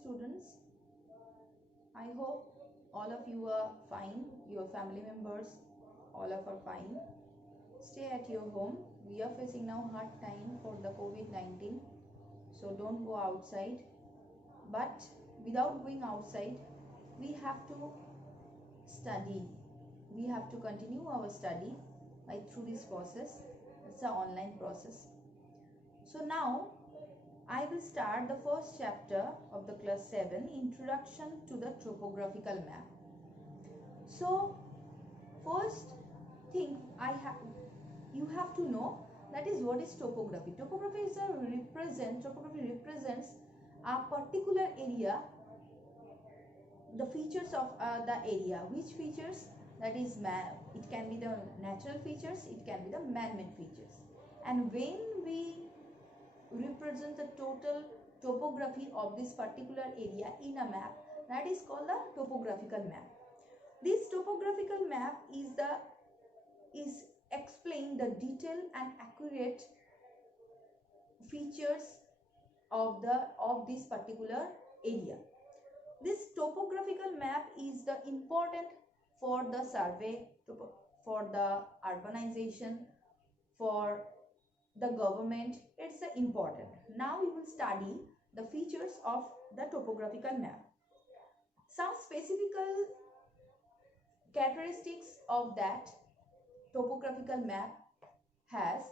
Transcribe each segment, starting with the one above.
students. I hope all of you are fine, your family members, all of are fine. Stay at your home. We are facing now hard time for the COVID-19, so don't go outside. But without going outside, we have to study. We have to continue our study through this process. It's an online process. So now I will start the first chapter of the class 7, Introduction to the Topographical Map. So first thing you have to know, that is what is topography. Topography represents a particular area, the features of the area. Which features? That is it can be the natural features, it can be the man-made features. And when we represent the total topography of this particular area in a map, that is called the topographical map. This topographical map is explain the detailed and accurate features of this particular area. This topographical map is the important for the survey, for the urbanization, for the government. It's important. Now we will study the features of the topographical map. Some specific characteristics of that topographical map has,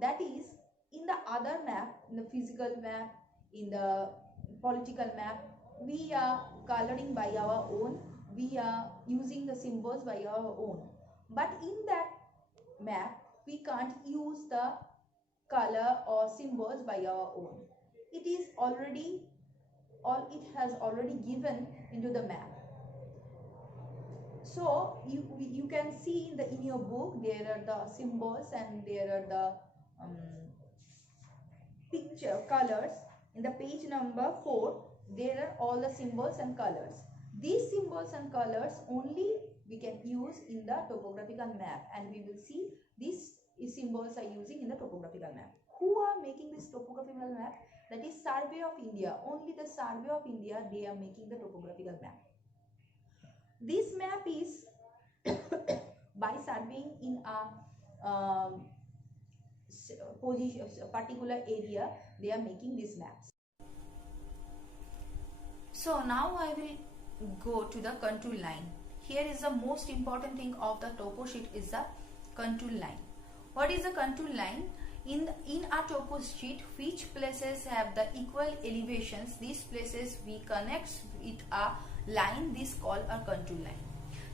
that is, in the other map, in the physical map, in the political map, we are coloring by our own, we are using the symbols by our own. But in that map, we can't use the color or symbols by our own. It has already given into the map. So you can see in your book there are the symbols and there are the picture colors. In the page number 4, there are all the symbols and colors. These symbols and colors only we can use in the topographical map, and we will see these symbols are using in the topographical map. Who are making this topographical map? That is Survey of India. Only the Survey of India, they are making the topographical map. This map is by surveying in a position, a particular area, they are making these maps. So now I will go to the contour line. Here is the most important thing of the topo sheet is the contour line. What is the contour line? In a topo sheet, which places have the equal elevations, these places we connect with a line, this called a contour line.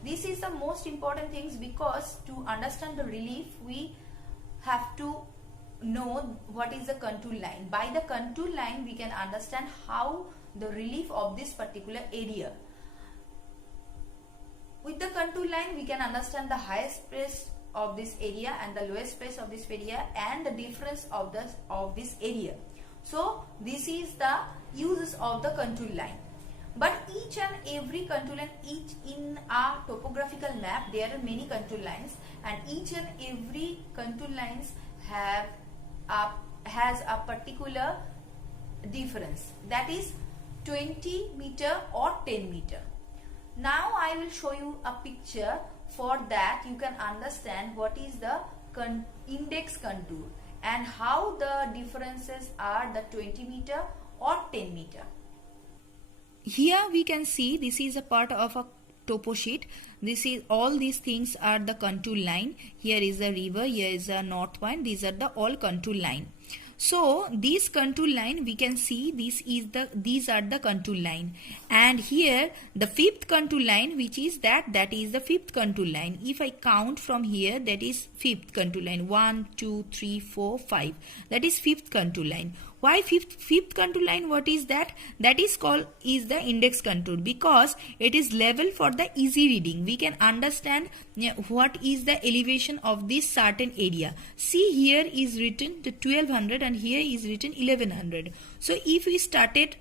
This is the most important things, because to understand the relief we have to know what is the contour line. By the contour line we can understand how the relief of this particular area. With the contour line we can understand the highest place of this area and the lowest place of this area and the difference of this area. So this is the uses of the contour line. But each and every contour line, each in a topographical map there are many contour lines, and each and every contour lines has a particular difference, that is 20 meter or 10 meter. Now I will show you a picture. For that you can understand what is the index contour and how the differences are the 20 meter or 10 meter. Here we can see this is a part of a topo sheet. This is all these things are the contour line. Here is a river, here is a north point. These are the all contour line. So this contour line we can see these are the contour line, and here the fifth contour line, which is that is the fifth contour line. If I count from here, that is fifth contour line, 1 2 3 4 5, that is fifth contour line. Why fifth contour line? What is that? That is the index contour, because it is level for the easy reading. We can understand what is the elevation of this certain area. See, here is written the 1200 and here is written 1100. So if we started,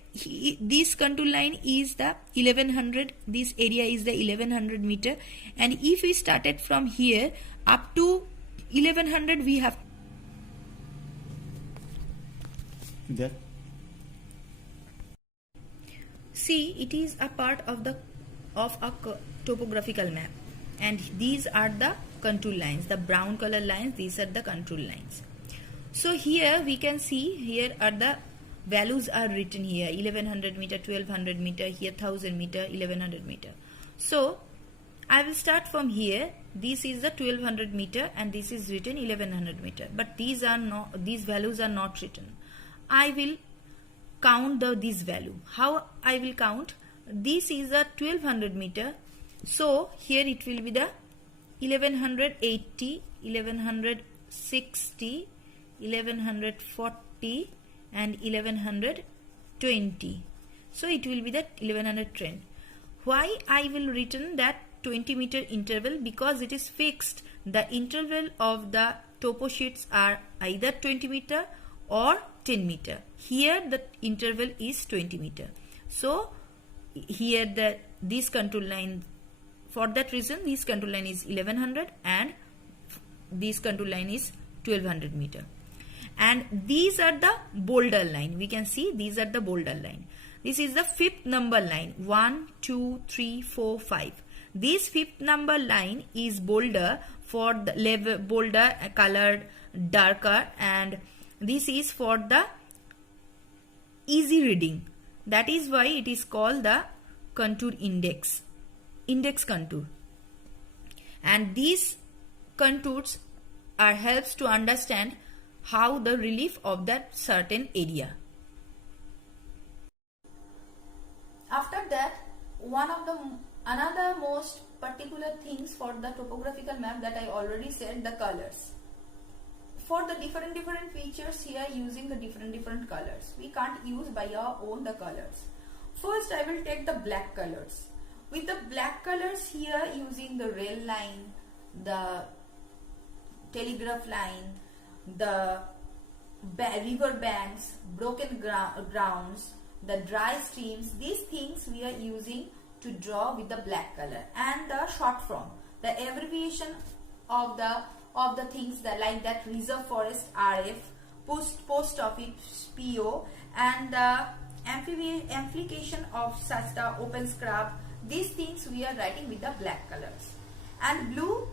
this contour line is the 1100, this area is the 1100 meter, and if we started from here up to 1100, we have See, it is a part of a topographical map, and these are the contour lines, the brown color lines. These are the contour lines. So here we can see, here are the values are written here: 1100 meter, 1200 meter, here 1000 meter, 1100 meter. So I will start from here. This is the 1200 meter and this is written 1100 meter, but these values are not written. I will count this value. How I will count? This is a 1200 meter, so here it will be the 1180, 1160, 1140 and 1120. So it will be the 1110. Why I will written that 20 meter interval? Because it is fixed. The interval of the topo sheets are either 20 meter or 10 meter. Here the interval is 20 meter. So here this contour line, for that reason this contour line is 1100 and this contour line is 1200 meter. And these are the boulder line. We can see these are the boulder line. This is the fifth number line. 1, 2, 3, 4, 5. This fifth number line is boulder, for the level boulder colored darker, and this is for the easy reading. That is why it is called the contour index contour. And these contours helps to understand how the relief of that certain area. After that, another most particular things for the topographical map that I already said, the colors. For the different features here, using the different colors. We can't use by our own the colors. First I will take the black colors. With the black colors here, using the rail line, the telegraph line, the river banks, broken grounds, the dry streams, these things we are using to draw with the black color. And the short form, the abbreviation of the things that like that: reserve forest RF, post office PO, and the amplification of such the open scrub. These things we are writing with the black colors. And blue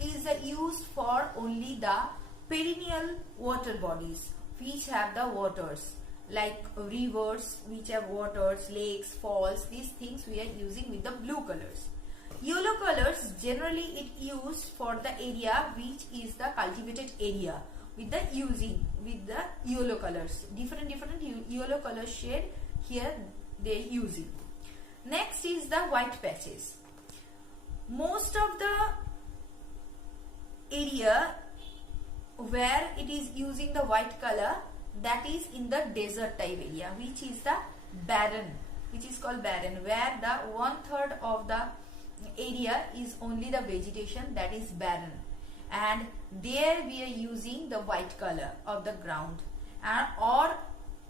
is used for only the perennial water bodies which have the waters, like rivers which have waters, lakes, falls. These things we are using with the blue colors. Yellow colors, generally it used for the area which is the cultivated area, with the yellow colors. Different yellow color shade here they are using. Next is the white patches. Most of the area where it is using the white color, that is in the desert type area, which is the barren, which is called barren, where the 1/3 of the area is only the vegetation, that is barren. And there we are using the white color of the ground, or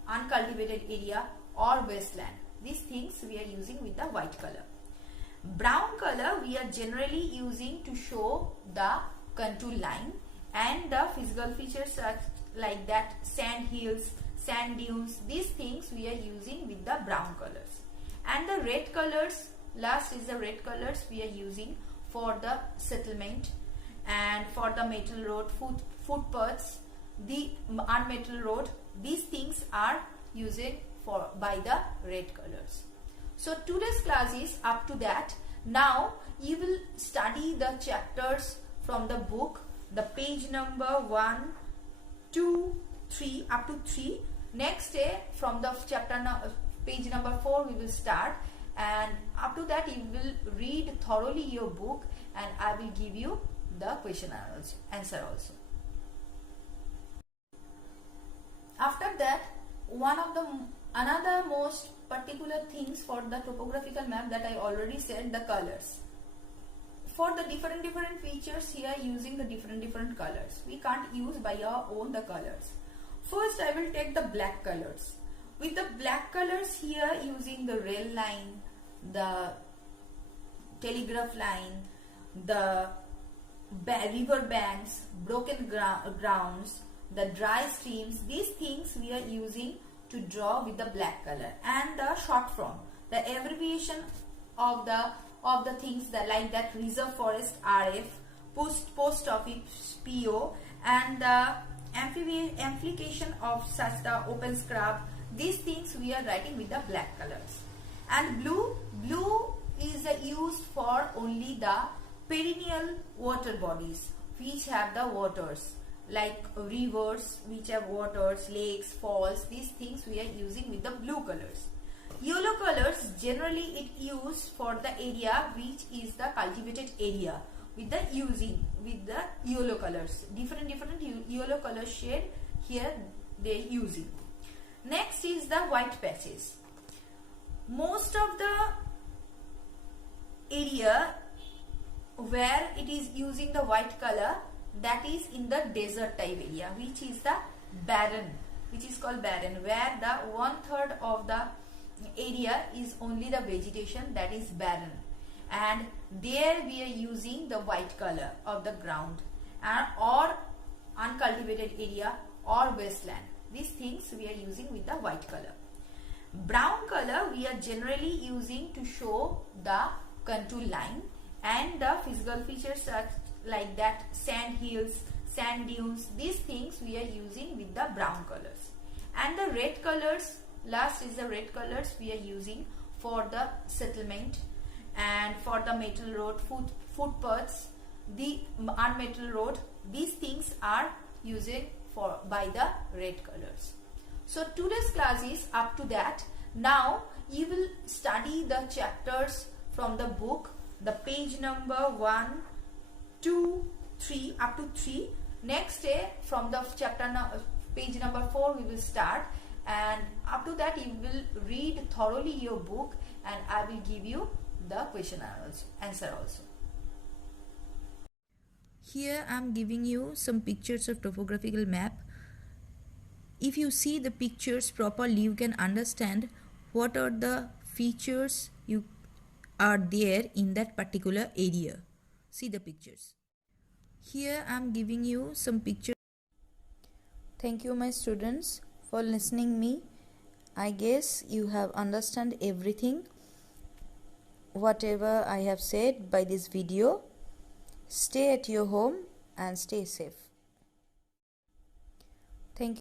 uncultivated area or wasteland. These things we are using with the white color. Brown color we are generally using to show the contour line and the physical features such like that sand hills, sand dunes. These things we are using with the brown colors. And the red colors, last is the red colors we are using for the settlement and for the metal road, footpaths, the unmetal road. These things are used by the red colors. So today's class is up to that. Now you will study the chapters from the book, the page number 1, 2, 3 up to 3. Next day from the page number 4 we will start, and up to that you will read thoroughly your book, and I will give you the question answer also. After that, another most particular things for the topographical map that I already said, the colors. For the different features here, using the different colors. We can't use by our own the colors. First I will take the black colors. With the black colors here, using the rail line, the telegraph line, the river banks, broken grounds, the dry streams. These things we are using to to draw with the black color. And the short form, the abbreviation of the things that like that: reserve forest RF, post office PO, and the amplification of such the open scrub. These things we are writing with the black colors. And blue is used for only the perennial water bodies which have the waters, like rivers which have waters, lakes, falls. These things we are using with the blue colors. Yellow colors generally it used for the area which is the cultivated area, with the yellow colors. Different yellow color shade here they using. Next is the white patches. Most of the area where it is using the white color, that is in the desert type area, which is the barren, which is called barren, where the 1/3 of the area is only the vegetation, that is barren. And there we are using the white color of the ground, or uncultivated area or wasteland. These things we are using with the white color. Brown color we are generally using to show the contour line and the physical features such like that sand hills, sand dunes. These things we are using with the brown colors. And the red colors, last is the red colors we are using for the settlement and for the metal road, footpaths, the unmetal road. These things are used by the red colors. So today's class is up to that. Now you will study the chapters from the book, the page number 1, 2, 3 up to 3. Next day from the page number 4 we will start, and up to that you will read thoroughly your book, and I will give you the question answer also. Here I am giving you some pictures of topographical map. If you see the pictures properly, you can understand what are the features are there in that particular area. See the pictures. Here I am giving you some pictures. Thank you my students for listening me. I guess you have understand everything whatever I have said by this video. Stay at your home and stay safe.